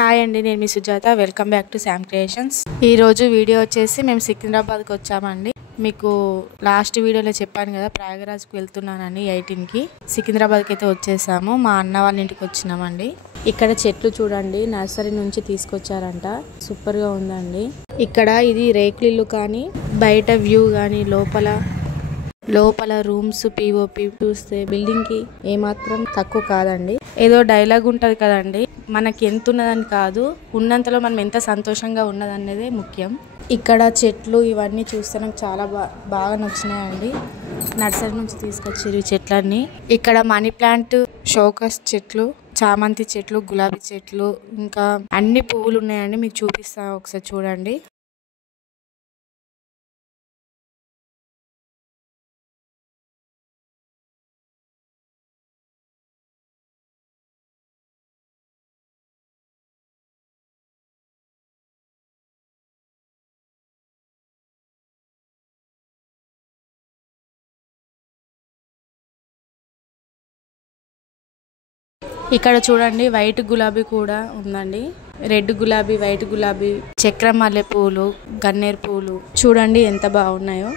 Hi అండి, నేను మీ Sujatha. Welcome back to Sam creations. ఈరోజు వీడియో వచ్చేసి మేము సికింద్రాబాద్కి వచ్చామండి. మీకు లాస్ట్ వీడియోలో చెప్పాను కదా, ప్రయాగరాజ్కి వెళ్తున్నానని 18కి. సికింద్రాబాద్కి అయితే వచ్చేసాము. మా అన్న వాళ్ళ ఇంటికి వచ్చినామండి. ఇక్కడ చెట్లు చూడండి, నర్సరీ నుంచి తీసుకొచ్చారంట. సూపర్గా ఉందండి. ఇక్కడ ఇది రేకులిల్లు కానీ బయట వ్యూ కానీ లోపల రూమ్స్ పిఓపి చూస్తే బిల్డింగ్ కి ఏమాత్రం తక్కువ కాదండి. ఏదో డైలాగ్ ఉంటది కదండి, మనకి ఎంత ఉన్నదని కాదు, ఉన్నంతలో మనం ఎంత సంతోషంగా ఉన్నదనేదే ముఖ్యం. ఇక్కడ చెట్లు ఇవన్నీ చూస్తే నాకు చాలా బాగా నచ్చినాయండి. నర్సరీ నుంచి తీసుకొచ్చారు ఈ చెట్లన్నీ. ఇక్కడ మనీ ప్లాంట్, షోకస్ చెట్లు, చామంతి చెట్లు, గులాబీ చెట్లు, ఇంకా అన్ని పువ్వులు ఉన్నాయండి. మీకు చూపిస్తాను, ఒకసారి చూడండి. ఇక్కడ చూడండి, వైట్ గులాబీ కూడా ఉందండి. రెడ్ గులాబీ, వైట్ గులాబీ, చక్ర మల్లె పూలు, గన్నేరు పూలు చూడండి ఎంత బాగున్నాయో.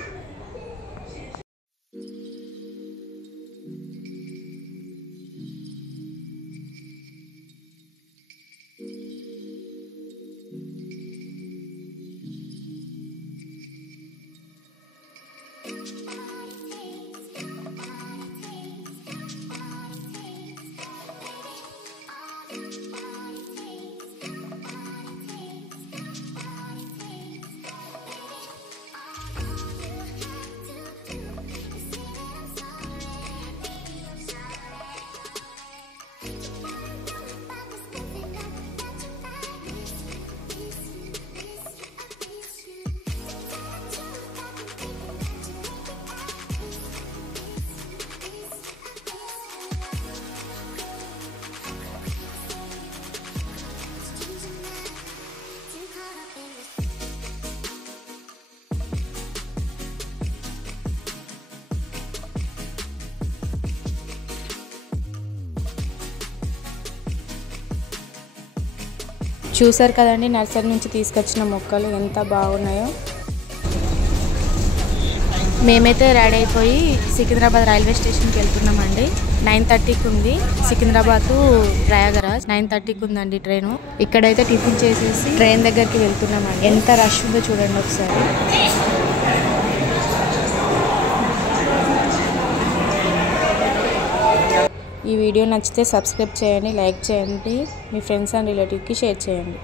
చూసారు కదండి, నర్సరీ నుంచి తీసుకొచ్చిన మొక్కలు ఎంత బాగున్నాయో. మేమైతే రెడీ అయిపోయి సికింద్రాబాద్ రైల్వే స్టేషన్కి వెళ్తున్నామండి. 9:30కి ఉంది సికింద్రాబాద్ టు ప్రయాగరాజ్. 9:30కి ఉందండి ట్రైను. ఇక్కడైతే టిఫిన్ చేసేసి ట్రైన్ దగ్గరికి వెళ్తున్నామండి. ఎంత రష్ ఉందో చూడండి ఒకసారి. ఈ వీడియో నచ్చితే సబ్స్క్రైబ్ చేయండి, లైక్ చేయండి, మీ ఫ్రెండ్స్ అండ్ రిలేటివ్కి షేర్ చేయండి.